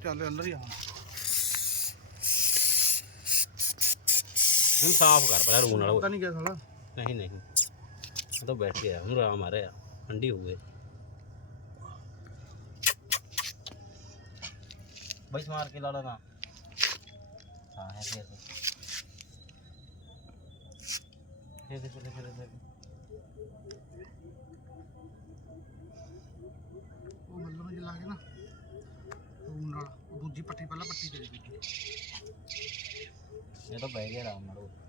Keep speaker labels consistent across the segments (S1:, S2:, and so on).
S1: ਚੱਲ ਅੰਦਰ ਹੀ ਆ
S2: ਹੁਣ ਸਾਫ਼ ਕਰ ਪਹਿਲਾਂ ਰੂਣ ਨਾਲ
S1: ਪਤਾ ਨਹੀਂ ਕਿਆ ਸਾਲਾ
S2: ਨਹੀਂ ਨਹੀਂ ਉਹ ਤਾਂ ਬੈਠ ਗਿਆ ਹੁਣ ਆਰਾਮ ਆ ਰਿਹਾ ਠੰਡੀ ਹੋ ਗਈ ਬਸ ਮਾਰ ਕੇ ਲਾ ਲੈਣਾ ਹਾਂ ਹੈ ਫਿਰ
S1: ਉਹ ਬੱਲੂ ਨੂੰ ਜਲਾ ਕੇ ਨਾ ਰੂਮ ਨਾਲ ਉਹ ਦੂਜੀ ਪੱਟੀ ਪਹਿਲਾਂ ਪੱਟੀ ਦੇ ਦਿੱਤੀ
S2: ਇਹ ਤਾਂ ਬਹਿ ਗਿਆ ਆਰਾਮ ਨਾਲ ਉਹ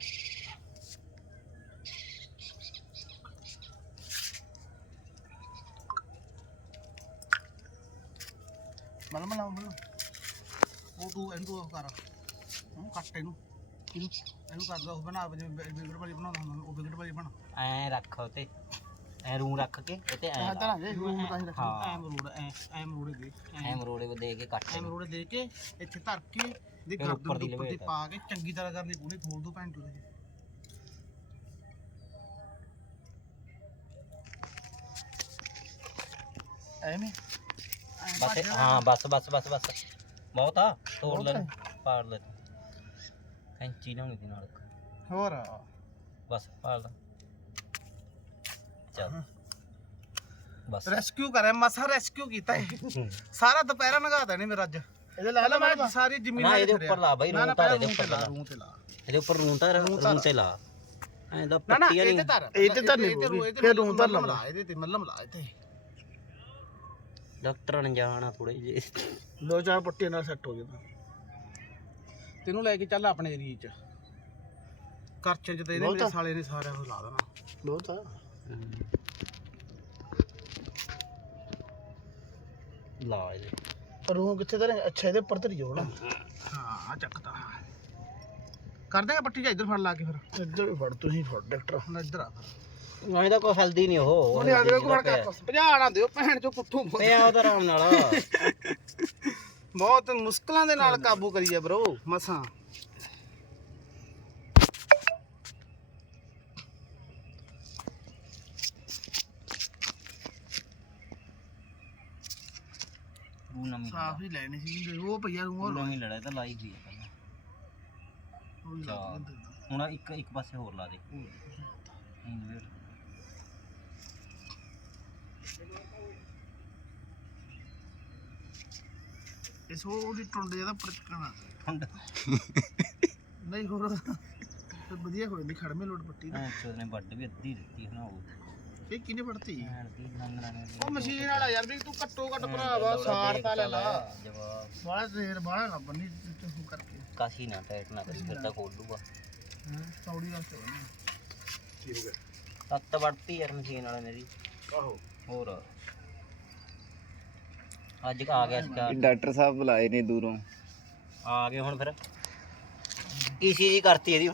S1: ਮਲਮ ਲਾਉਂ ਉਹ ਤੂੰ ਇਹਨੂੰ ਕਰ ਉਹਨੂੰ ਕੱਟ ਇਹਨੂੰ ਕਰਦਾ ਉਹ ਬਣਾ ਬਿਗੜ ਵਾਲੀ ਬਣਾਉਂਦਾ ਹੁੰਦਾ ਉਹ ਬਿਗੜ ਵਾਲੀ ਬਣਾ
S2: ਐ ਰੱਖ ਤੇ ਐ ਰੂਮ ਰੱਖ ਕੇ ਇਹ ਤੇ ਐ
S1: ਤਾਂ ਇਹ ਰੂਮ ਤਾਂ ਹੀ ਰੱਖ ਐ ਮਰੋੜੇ
S2: ਐ ਮਰੋੜੇ ਕੋ ਦੇ ਕੇ ਕੱਟ
S1: ਐ ਮਰੋੜੇ ਦੇ ਕੇ ਇੱਥੇ ਧਰ ਕੇ ਦੇ ਗਰਦਨ ਦੇ ਉੱਪਰ ਦੀ ਪਾ ਕੇ ਚੰਗੀ ਤਰ੍ਹਾਂ ਕਰਨੀ ਪੂਰੀ ਖੋਲ ਦੋ ਭੈਣ ਚੋਦ ਐਵੇਂ
S2: ਬਸ ਹਾਂ ਬਸ ਬਹੁਤ ਆ ਤੋੜ ਲੈ ਪਾੜ ਲੈ ਕੈਂਚੀ ਲਾਉਣੀ ਸੀ ਨਾਲ
S1: ਹੋਰ
S2: ਬਸ ਪਾੜ ਲੈ ਚੱਲ ਬਸ
S1: ਰੈਸਕਿਊ ਕਰਿਆ ਮਸਾ ਰੈਸਕਿਊ ਕੀਤਾ ਸਾਰਾ ਦੁਪਹਿਰਾ ਨਗਾਤਾ ਨੇ ਮੇਰਾ ਅੱਜ ਇਹਦੇ ਲਾ ਮੈਂ ਸਾਰੀ ਜ਼ਮੀਨ
S2: ਨਾ ਇਹਦੇ ਉੱਪਰ ਲਾ ਬਾਈ ਰੂੰ ਤਾਂ ਇਹਦੇ ਉੱਪਰ ਲਾ
S1: ਰੂੰ ਤੇ ਲਾ
S2: ਇਹਦੇ ਉੱਪਰ ਰੂੰ ਤੇ ਲਾ ਐਂ ਦਾ ਪੱਟੀਆਂ ਨਹੀਂ
S1: ਇਹ ਤੇ ਧਰ ਨਹੀਂ ਫਿਰ ਰੂੰ ਧਰ ਲਾ ਇਹਦੇ ਤੇ ਮੱਲਮ ਲਾ ਇੱਥੇ
S2: ਡਾਕਟਰ ਨੇ ਜਾਣਾ ਥੋੜੇ ਜੇ
S1: ਦੋ ਚਾਰ ਪੱਟੀਆਂ ਨਾਲ ਸੈੱਟ ਹੋ ਜਾਂਦਾ ਤੈਨੂੰ ਲੈ ਕੇ ਚੱਲ ਆਪਣੇ ਏਰੀਏ ਚ ਕਰਚੇ ਚ ਤੇ ਇਹਨੇ ਮੇਰੇ ਸਾਲੇ ਨੇ ਸਾਰਿਆਂ ਨੂੰ ਲਾ ਦੇਣਾ ਬਹੁਤ ਆ
S2: ਲਾ ਇਹਦੇ
S1: ਰੂਹ ਕਿੱਥੇ ਧਰੇ ਅੱਛਾ ਇਹਦੇ ਉੱਪਰ ਧਰੀ ਜਾਓ ਨਾ ਹਾਂ ਚੱਕਦਾ ਕਰ ਦੇਗਾ ਪੱਟੀ ਜਾਂ ਇੱਧਰ ਫੜ ਲਾ ਕੇ ਫਿਰ ਇੱਧਰ ਫੜ ਤੁਸੀਂ ਫੜ ਡਾਕਟਰ ਹੁਣ ਇੱਧਰ ਆ ਫਿਰ
S2: ਨਹੀਂ ਤਾਂ ਕੋਈ ਹਲਦੀ ਨਹੀਂ ਉਹ
S1: ਉਹਨੇ ਆ ਦੇ ਕੋਲ ਕਰ 50 ਨਾ ਦਿਓ ਭੈਣ ਚੋ ਪੁੱਠੂ
S2: ਪਿਆ ਉਹਦਾ ਆਰਾਮ ਨਾਲ
S1: ਬਹੁਤ ਮੁਸ਼ਕਲਾਂ ਦੇ ਨਾਲ ਕਾਬੂ ਕਰੀਏ ਬ్రో ਮਸਾਂ
S2: ਰੂਹ ਨਵੀਂ
S1: ਸਾਫ ਹੀ ਲੈਣੀ ਸੀ ਉਹ ਭਈਆ ਨੂੰ
S2: ਨਵੀਂ ਲੜਾਈ ਤਾਂ ਲਾਈ ਹੋਈ ਹੈ ਪਹਿਲਾਂ ਹੁਣ ਇੱਕ ਪਾਸੇ ਹੋਰ ਲਾ ਦੇ
S1: ਇਸ ਉਹਦੀ ਟੁੰਡ ਜਿਹਦਾ ਪਰਚਕਣਾ
S2: ਠੰਡ
S1: ਨਹੀਂ ਹੋਰ ਵਧੀਆ ਹੋਈ ਨਹੀਂ ਖੜਮੇ ਲੋੜ ਪੱਟੀ
S2: ਨਾ ਉਹਨੇ ਵੱਡ ਵੀ ਅੱਧੀ ਦਿੱਤੀ ਹੈ ਨਾ ਉਹ
S1: ਇਹ ਕਿਹਨੇ ਪੜਤੀ
S2: ਉਹ
S1: ਉਹ ਮਸ਼ੀਨ ਵਾਲਾ ਯਾਰ ਵੀ ਤੂੰ ਘੱਟੋ ਘੱਟ ਭਰਾਵਾ ਸਾੜ ਤਾਂ ਲੈ ਲਾ
S2: ਜਵਾਬ
S1: ਬਾਹਲਾ ਦੇਰ ਬਾਹਲਾ ਨਾ ਬੰਨੀ ਤੂੰ ਕਰਕੇ
S2: ਕਾਸੀ ਨਾ ਟਾਈਟ ਨਾ ਕਰੀ ਫਿਰ ਤਾਂ ਖੋਲ ਦੂਗਾ
S1: ਚੌੜੀ ਨਾਲ ਚੋਣਾ ਕੀ ਹੋ ਗਿਆ
S2: ਸੱਤ ਵੜਤੀ ਯਾਰ ਮਸ਼ੀਨ ਵਾਲੇ ਮੇਰੀ
S1: ਆਹੋ
S2: ਹੋਰ ਅੱਜ ਆ ਗਿਆ ਸੀਗਾ
S3: ਡਾਕਟਰ ਸਾਹਿਬ ਬੁਲਾਏ ਨੇ ਦੂਰੋਂ
S2: ਆ ਗਏ ਹੁਣ ਫਿਰ ECG ਕਰਤੀ ਇਹਦੀ ਹੁਣ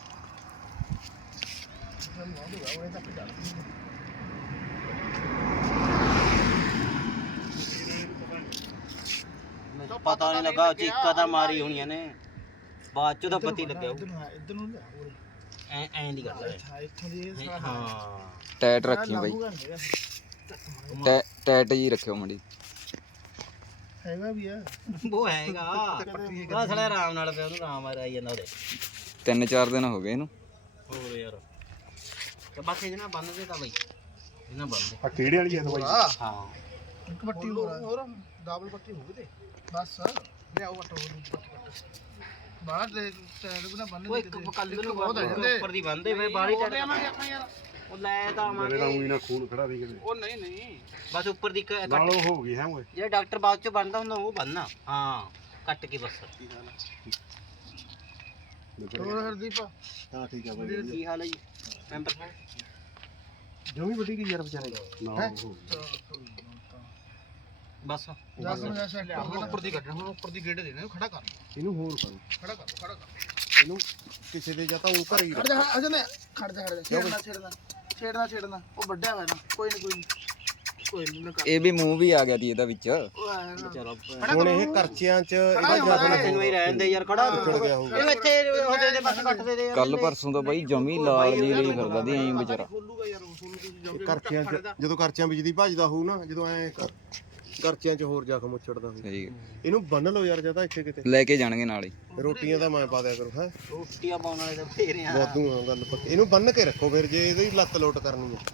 S2: ਮੈਨੂੰ ਪਤਾ ਨਹੀਂ ਲੱਗਾ ਚੀਕਾਂ ਤਾਂ ਮਾਰੀ ਹੋਣੀਆਂ ਨੇ ਬਾਅਦ ਚ ਤਾਂ ਪਤੀ ਲੱਗਿਆ
S1: ਇੱਧਰ ਨੂੰ ਲਿਆ
S2: ਐਂ ਦੀ ਗੱਲ ਹੈ
S1: ਇੱਥੋਂ ਦੀ
S2: ਹਾਂ
S3: ਟੈਟ ਰੱਖੀ ਬਾਈ ਟੈਟ ਜੀ ਰੱਖਿਓ ਮੜੀ
S1: ਹੈਗਾ ਵੀ ਆ
S2: ਉਹ ਹੈਗਾ ਆ ਸਾਲਾ ਆਰਾਮ ਨਾਲ ਪਿਆ ਉਹਨੂੰ ਆਰਾਮ ਆ ਰਹੀ ਜਾਂਦਾ ਉਹਦੇ
S3: 3-4 ਦਿਨ ਹੋ ਗਏ ਇਹਨੂੰ
S2: ਹੋਰ ਯਾਰ ਤੇ ਬਸ ਇਹਦੇ ਨਾਲ ਬੰਨ ਦੇ ਤਾਂ ਬਈ ਇਹਨਾਂ ਬੰਨ ਦੇ
S4: ਆ ਕਿਹੜੇ ਵਾਲੀ ਆ ਦਵਾਈ
S2: ਹਾਂ
S1: ਇੱਕ ਪੱਟੀ ਹੋਰ ਡਬਲ ਪੱਟੀ ਹੋ ਗਈ ਤੇ ਬਸ ਲਿਆਓ ਵਟੋ ਬਾਹਰ ਦੇ ਟੈਡ ਬਣਾ ਬੰਨ
S2: ਉਹ ਇੱਕ ਕੱਲ ਨੂੰ ਉੱਪਰ ਦੀ ਬੰਨਦੇ ਫੇ ਬਾਹਲੀ ਟੱਟ
S1: ਆਪਾਂ ਯਾਰ
S2: ਉਹ ਲੈ ਤਾਂ
S4: ਮੇਰੇ ਨਾਲ ਉਹੀ ਨਾ ਖੂਨ ਖੜਾ ਨਹੀਂ ਕਿਤੇ
S1: ਉਹ ਨਹੀਂ
S2: ਬਸ ਉੱਪਰ ਦੀ
S4: ਨਾਲ ਉਹ ਹੋ ਗਈ ਹੈ ਓਏ
S2: ਜਿਹੜਾ ਡਾਕਟਰ ਬਾਅਦ ਚ ਬੰਨਦਾ ਹੁੰਦਾ ਉਹ ਬੰਨਣਾ ਹਾਂ ਕੱਟ ਕੇ ਬਸ
S1: ਹੋਰ ਹਰਦੀਪ
S4: ਹਾਂ ਠੀਕ ਆ ਬਾਈ
S2: ਕੀ ਹਾਲ ਹੈ ਜੀ ਮੈਂਬਰ ਸਾਹਿਬ
S4: ਜੋ ਵੀ ਵੱਡੀ ਗਈ ਯਾਰ ਵਿਚਾਰੇ ਨਾ
S2: ਬਸ
S1: ਜਸ ਨੂੰ ਜੈਸੇ ਲਿਆ ਉੱਪਰ ਦੀ ਕੱਢਣਾ ਹੁਣ ਉੱਪਰ ਦੀ ਗੇੜੇ ਦੇਣੇ ਖੜਾ ਕਰ
S4: ਇਹਨੂੰ ਹੋਰ ਕਰੋ
S1: ਖੜਾ ਕਰ
S4: ਇਹਨੂੰ ਕਿਸੇ ਦੇ ਜਾਂ ਤਾਂ ਉਹ ਘਰ ਹੀ
S1: ਖੜ ਜਾ ਅਜੇ ਨੇ ਖੜ ਜਾ ਛੇੜਨਾ ਉਹ ਵੱਡਾ ਹੋਇਆ ਨਾ ਕੋਈ ਨਹੀਂ ਮੈਂ ਕਰ
S3: ਇਹ ਵੀ ਮੂੰਹ ਵੀ ਆ ਗਿਆ ਦੀ ਇਹਦਾ ਵਿੱਚ
S1: ਉਹ ਆਇਆ ਨਾ
S2: ਚਲੋ
S4: ਹੁਣ ਇਹ ਕਰਚਿਆਂ 'ਚ ਇਹਦਾ ਜ਼ਿਆਦਾ
S2: ਤੈਨੂੰ ਹੀ ਰਹਿਣ ਦੇ ਯਾਰ ਖੜਾ ਇਹਨੂੰ ਇੱਥੇ ਉਹਦੇ ਦੇ ਬਸ ਕੱਟ ਦੇ ਯਾਰ
S3: ਕੱਲ ਪਰਸੋਂ ਤੋਂ ਬਾਈ ਜਮੀ ਲਾਲ ਜੀ ਲਈ ਫਿਰਦਾ ਦੀ ਐਂ ਵਿਚਾਰਾ
S1: ਖੋਲੂਗਾ ਯਾਰ ਉਹ ਤੁਹਾਨੂੰ ਤੁਸੀਂ
S4: ਕਰਚਿਆਂ 'ਚ ਜਦੋਂ ਕਰਚਿਆਂ ਵਿੱਚ ਦੀ ਭੱਜਦਾ ਹੋਊ ਨਾ ਜਦੋਂ ਐ ਕਰਚਿਆਂ 'ਚ ਹੋਰ ਜ਼ਖਮ ਉੱਛੜਦਾ ਹੋਵੇ
S3: ਸਹੀ ਹੈ।
S4: ਇਹਨੂੰ ਬੰਨ ਲਓ ਯਾਰ ਜਾਂ ਤਾਂ ਇੱਥੇ ਕਿਤੇ
S3: ਲੈ ਕੇ ਜਾਣਗੇ ਨਾਲ ਹੀ।
S4: ਰੋਟੀਆਂ ਤਾਂ ਮੈਂ ਪਾ ਦਿਆ ਕਰੂੰ ਹੈ
S2: ਰੋਟੀਆਂ ਪਾਉਣ ਵਾਲੇ ਤਾਂ ਫੇਰੇ ਆ
S4: ਵਾਧੂ ਆ ਗੱਲ ਪੱਕੀ ਇਹਨੂੰ ਬੰਨ ਕੇ ਰੱਖੋ ਫਿਰ ਜੇ ਇਹਦੀ ਲੱਤ ਲੋਟ ਕਰਨੀ ਹੈ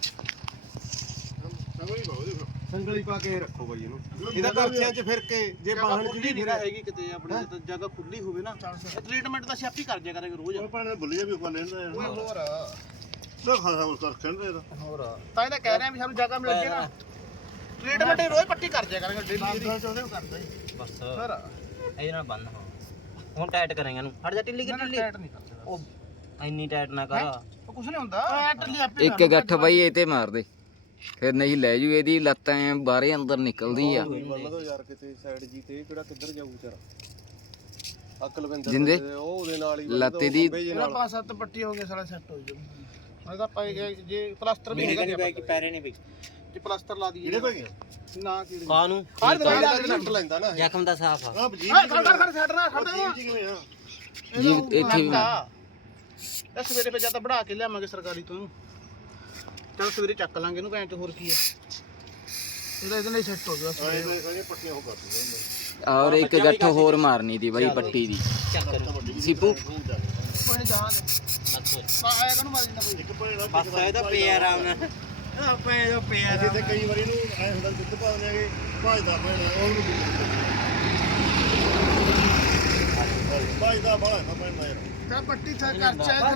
S4: ਸੰਗਲੀ ਪਾ ਕੇ ਰੱਖੋ ਬਾਈ ਇਹਨੂੰ ਇਹਦਾ ਕਰਚਿਆਂ 'ਚ ਫਿਰ ਕੇ ਜੇ ਬਾਹਣ 'ਚ ਵੀ ਫਿਰ
S1: ਹੈਗੀ ਕਿਤੇ ਆਪਣੇ ਤੇ ਜਗ੍ਹਾ ਖੁੱਲੀ ਹੋਵੇ ਨਾ ਟ੍ਰੀਟਮੈਂਟ ਤਾਂ ਛਾਪੀ ਕਰ ਜਾ ਕਰਾਂਗੇ ਰੋਜ਼
S5: ਪਾਣੇ ਬੁੱਲੀਆ ਵੀ ਪਾ ਲੈਂਦਾ ਯਾਰ
S1: ਓਏ ਹੋਰ
S5: ਨਾ ਖਾਸਾ ਉਸ ਕਰ ਕਹਿੰਦੇ ਇਹਦਾ
S2: ਹੋਰ
S1: ਤਾਂ ਇਹ ਤਾਂ ਕਹਿ ਰਹੇ ਆ ਵੀ ਸਾਨੂੰ ਜਗ੍ਹਾ ਮਿਲ ਜੇ ਨਾ ਟ੍ਰੀਟਮੈਂਟ ਰੋਜ਼ ਪੱਟੀ ਕਰ ਜਾ ਕਰਾਂਗੇ ਡੇਲੀ ਦੀ ਉਹਦੇ ਕਰਦਾ ਜੀ
S2: ਬਸ
S1: ਫਿਰ
S2: ਇਹਦੇ ਨਾਲ ਬੰਨ ਹੁਣ ਟਾਈਟ ਕਰਾਂਗੇ ਇਹਨੂੰ ਹਟ ਜਾ ਢਿੱਲੀ ਕਿ ਢਿੱਲੀ
S1: ਟਾਈਟ ਨਹੀਂ ਕਰਦੇ
S2: ਉਹ ਇੰਨੀ ਟਾਈਟ ਨਾ ਕਰ
S1: ਉਹ ਕੁਛ ਨਹੀਂ ਹੁੰਦਾ ਟੱਲੀ ਆਪੇ
S3: ਇੱਕ ਗੱਠ ਬਾਈ ਇਹ ਤੇ ਮਾਰ ਦੇ, ਫਿਰ ਨਹੀਂ ਲੈ ਜੂ। ਇਹਦੀ ਲੱਤ ਐ ਬਾਹਰੇ ਅੰਦਰ ਨਿਕਲਦੀ ਆ।
S4: ਬੰਨ ਦੋ ਯਾਰ ਕਿਤੇ ਸਾਈਡ ਜੀ ਤੇ ਇਹ ਕਿਹੜਾ ਕਿੱਧਰ ਜਾਊ ਵਿਚਾਰਾ ਅਕਲਵਿੰਦਰ
S3: ਜਿੰਦੇ?
S4: ਉਹ ਉਹਦੇ ਨਾਲ ਹੀ
S3: ਲੱਤ ਇਹਦੀ
S1: ਇਹਦਾ 5-7 ਪੱਟੀ ਹੋ ਗਏ ਸਾਰਾ ਸੈੱਟ ਹੋ ਜਾਊ ਮੈਂ ਤਾਂ ਪਾਈ ਗਿਆ ਜੇ ਪਲਾਸਟਰ ਵੀ ਹੈਗਾ ਜੇ
S2: ਪੈਰੇ ਨਹੀਂ ਪਈ
S1: ਜੇ ਪਲਾਸਟਰ ਲਾ ਦਈਏ
S5: ਕਿਹੜੇ ਪੈ ਗਿਆ
S1: ਨਾ ਕੀੜੇ
S2: ਕਾ ਨੂੰ
S1: ਆਹ ਤਾਂ
S4: ਲੱਟ ਲੈਂਦਾ ਨਾ ਇਹ।
S2: ਜ਼ਖਮ ਦਾ ਸਾਫ ਆ
S5: ਆ ਵਜੀਬ
S1: ਖੜ ਛੱਡ ਨਾ ਖੜ
S5: ਜੀ ਕਿਵੇਂ ਆ
S3: ਜੀ ਇੱਥੇ ਵੀ
S1: ਇਹ ਸਵੇਰੇ ਪੇ ਜਾਂ ਤਾਂ ਬਣਾ ਕੇ ਲਿਆਵਾਂਗੇ ਸਰਕਾਰੀ ਤੋਂ ਚਲ ਸਵੇਰੇ ਚੱਕ ਲਾਂਗੇ ਇਹਨੂੰ ਭੈਣ ਚ ਹੋਰ ਕੀ ਆ ਇਹਦੇ ਨਾਲ ਸੈੱਟ ਹੋ ਗਿਆ
S5: ਆਏ ਤਾਂ ਕਹਿੰਦੇ ਪੱਟੀਆਂ ਉਹ ਕਰ ਦਿੰਦੇ
S3: ਔਰ ਇੱਕ ਗੱਠ ਹੋਰ ਮਾਰਨੀ ਤੀ ਬਾਈ ਪੱਟੀ ਦੀ।
S2: ਚੱਕ ਕਰੋ
S3: ਸਿੱਪੂ
S1: ਕੋਈ ਨਹੀਂ ਜਾਣਾ
S2: ਬਸ
S1: ਆਇਆ ਕਨੂੰ ਮਾਰ ਦਿੰਦਾ ਕੋਈ
S5: ਇੱਕ ਭੈਣ
S2: ਬਸ ਇਹਦਾ ਪਿਆ ਆਰਾਮ ਨਾਲ ਆਪਾਂ ਇਹਦਾ ਪਿਆ
S5: ਅਸੀਂ ਤੇ ਕਈ ਵਾਰੀ ਨੂੰ ਐ ਹੁੰਦਾ ਦੁੱਧ ਪਾ ਦਿੰਦੇ ਆਗੇ ਭਜਦਾ ਭੈਣ ਉਹਨੂੰ ਭਜਦਾ ਬੜਾ ਨਾ ਭੈਣ ਯਾਰ
S1: ਤਾਂ ਪੱਟੀ ਥਾ ਕਰਚਾ